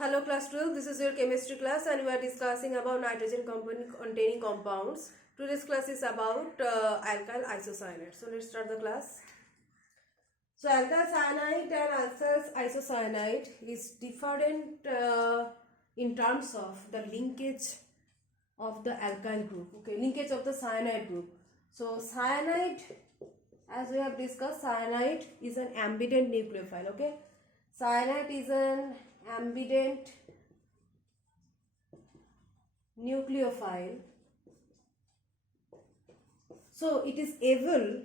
Hello class 12, this is your chemistry class and we are discussing about nitrogen containing compounds. Today's class is about alkyl isocyanate. So let's start the class. So alkyl cyanide and alkyl isocyanate is different in terms of the linkage of the alkyl group, okay, linkage of the cyanide group. So cyanide, as we have discussed, cyanide is an ambident nucleophile, okay. Cyanide is an ambident nucleophile, so it is able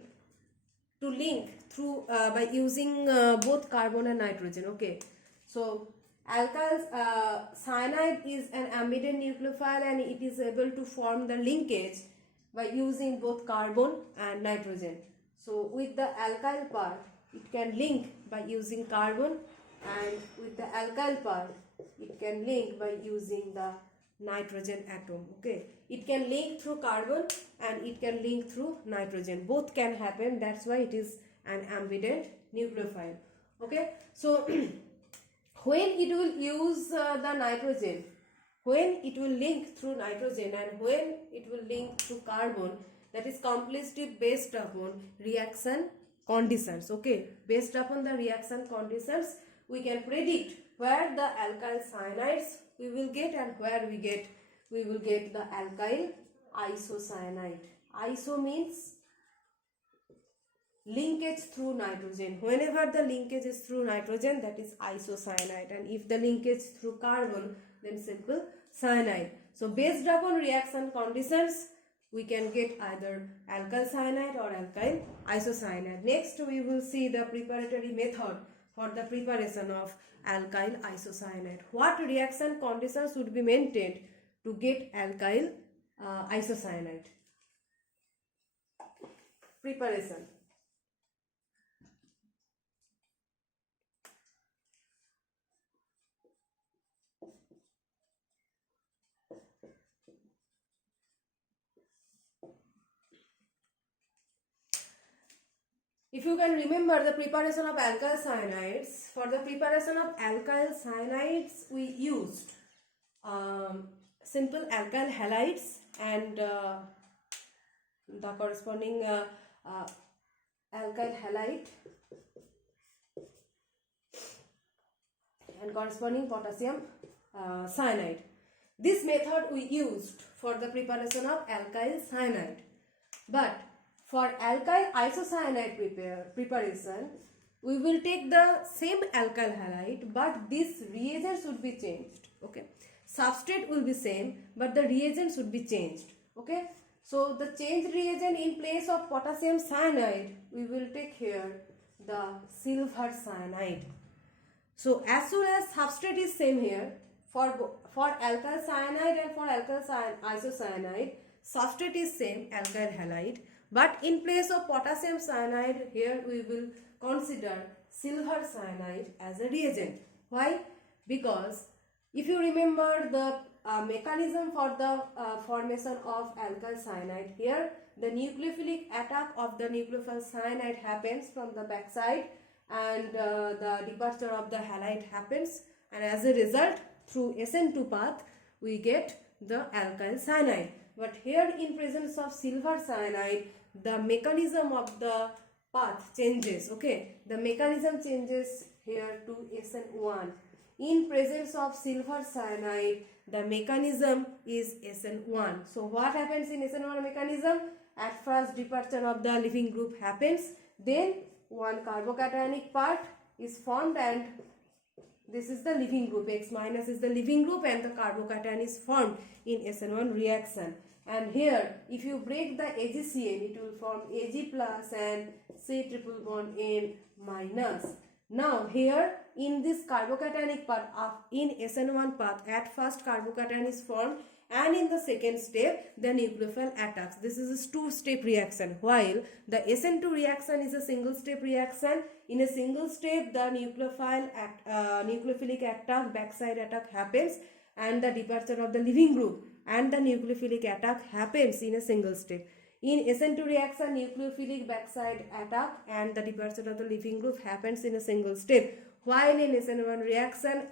to link through by using both carbon and nitrogen, okay. So alkyl cyanide is an ambident nucleophile and it is able to form the linkage by using both carbon and nitrogen. So with the alkyl part it can link by using carbon, and with the alkyl part it can link by using the nitrogen atom, okay. It can link through carbon and it can link through nitrogen, both can happen, that's why it is an ambident nucleophile, okay. So when it will use the nitrogen, when it will link through nitrogen and when it will link through carbon, that is completely based upon reaction conditions, okay. Based upon the reaction conditions we can predict where the alkyl cyanides we will get and where we will get the alkyl isocyanide. Iso means linkage through nitrogen. Whenever the linkage is through nitrogen, that is isocyanide, and if the linkage through carbon, then simple cyanide. So based upon reaction conditions we can get either alkyl cyanide or alkyl isocyanide. Next we will see the preparatory method for the preparation of alkyl isocyanate. What reaction conditions would be maintained to get alkyl isocyanate? Preparation. If you can remember the preparation of alkyl cyanides, for the preparation of alkyl cyanides we used simple alkyl halides and the corresponding alkyl halide and corresponding potassium cyanide. This method we used for the preparation of alkyl cyanide, but for alkyl isocyanide preparation, we will take the same alkyl halide, but these reagents would be changed, okay. Substrate will be same, but the reagents would be changed, okay. So the changed reagent, in place of potassium cyanide, we will take here the silver cyanide. So as soon as substrate is same here, for alkyl cyanide and for alkyl isocyanide, substrate is same, alkyl halide. But in place of potassium cyanide, here we will consider silver cyanide as a reagent. Why? Because if you remember the mechanism for the formation of alkyl cyanide, here the nucleophilic attack of the nucleophile cyanide happens from the backside and the departure of the halide happens, and as a result through SN2 path we get the alkyl cyanide. But here in presence of silver cyanide, the mechanism of the path changes, okay. The mechanism changes here to SN1. In presence of silver cyanide, the mechanism is SN1. So what happens in SN1 mechanism? At first departure of the leaving group happens, then one carbocationic part is formed and this is the leaving group, X minus is the leaving group and the carbocation is formed in SN1 reaction. And here if you break the AgCN, it will form Ag plus and C triple bond N minus. Now here in this carbocationic part of in SN1 path, at first carbocation is formed and in the second step the nucleophile attacks. This is a two-step reaction, while the SN2 reaction is a single step reaction. In a single step the nucleophilic attack, backside attack happens and the departure of the leaving group, and the nucleophilic attack happens in a single step. In SN2 reaction, nucleophilic backside attack and the departure of the leaving group happens in a single step, while in SN1 reaction,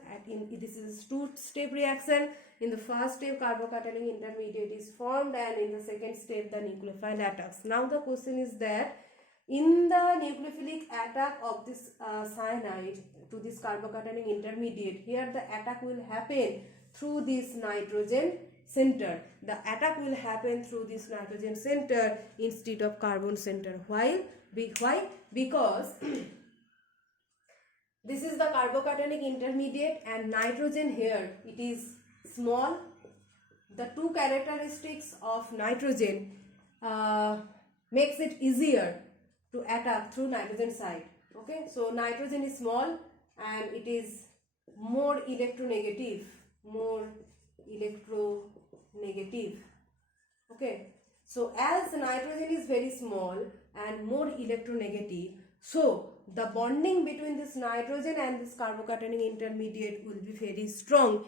this is a two-step reaction. In the first step, carbocationic intermediate is formed, and in the second step, the nucleophile attacks. Now the question is that in the nucleophilic attack of this cyanide to this carbocationic intermediate, here the attack will happen through this nitrogen center. The attack will happen through this nitrogen center instead of carbon center. Why? Because this is the carbocationic intermediate and nitrogen here, it is small. The two characteristics of nitrogen makes it easier to attack through nitrogen side. Okay, so nitrogen is small and it is more electronegative. Okay, so as nitrogen is very small and more electronegative, so the bonding between this nitrogen and this carbocationic intermediate will be very strong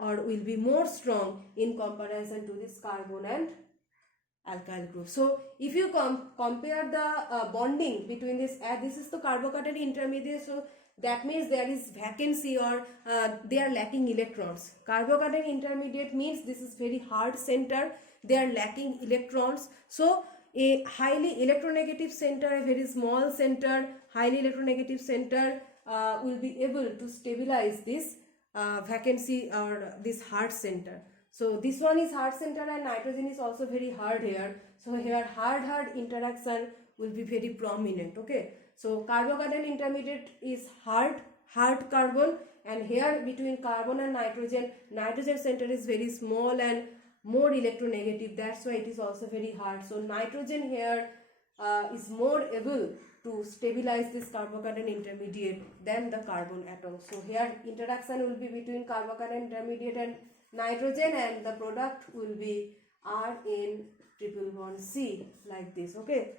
will be more strong in comparison to this carbon and alkyl group. So if you compare the bonding between this is the carbocationic intermediate, so that means there is vacancy or they are lacking electrons. Carbocationic intermediate means this is very hard center, they are lacking electrons. So a highly electronegative center, a very small center, highly electronegative center will be able to stabilize this vacancy or this hard center. So this one is hard center and nitrogen is also very hard here. So here hard interaction will be very prominent. Okay. So carbocationic intermediate is hard carbon, and here between carbon and nitrogen center is very small and more electronegative. That's why it is also very hard. So nitrogen here is more able to stabilize this carbocationic intermediate than the carbon atom. So here interaction will be between carbocationic intermediate and nitrogen, and the product will be Rn triple bond C like this. Okay,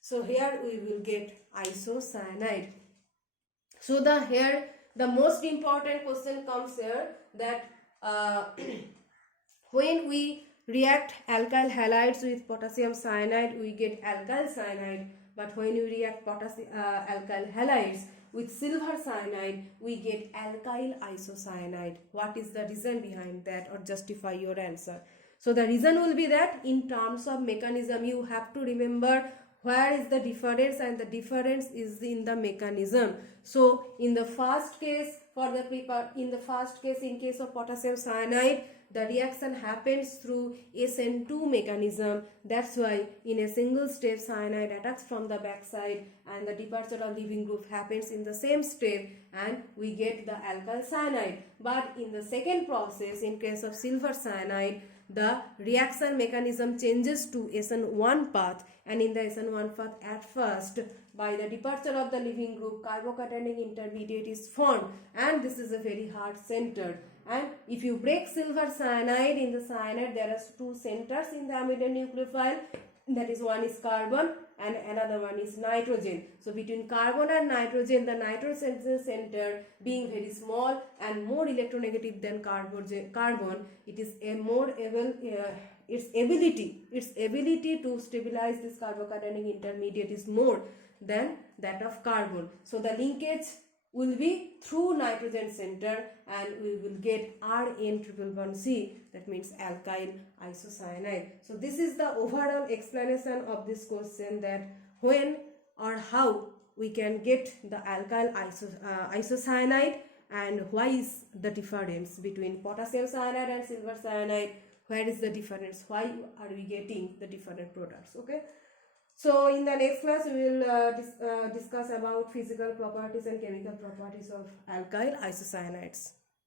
so here we will get isocyanide. So the most important question comes here that when we react alkyl halides with potassium cyanide, we get alkyl cyanide, but when you react alkyl halides with silver cyanide, we get alkyl isocyanide. What is the reason behind that, or justify your answer? So the reason will be that in terms of mechanism, you have to remember where is the difference, and the difference is in the mechanism. So in the first case, in case of potassium cyanide, the reaction happens through SN2 mechanism. That's why in a single step cyanide attacks from the backside and the departure of leaving group happens in the same step, and we get the alkyl cyanide. But in the second process, in case of silver cyanide, the reaction mechanism changes to SN1 path, and in the SN1 path at first, by the departure of the leaving group, carbocationic intermediate is formed, and this is a very hard center. And if you break silver cyanide, in the cyanide there are two centers in the amide nucleophile, that is, one is carbon and another one is nitrogen. So between carbon and nitrogen, the nitrogen center being very small and more electronegative than carbon, it is a more able its ability to stabilize this carbocationic intermediate is more than that of carbon. So the linkage will be through nitrogen center, and we will get Rn triple bond C, that means alkyl isocyanide. So this is the overall explanation of this question, that when or how we can get the alkyl isocyanide, and why is the difference between potassium cyanide and silver cyanide, where is the difference, why are we getting the different products. Okay. So in the next class, we will discuss about physical properties and chemical properties of alkyl isocyanides.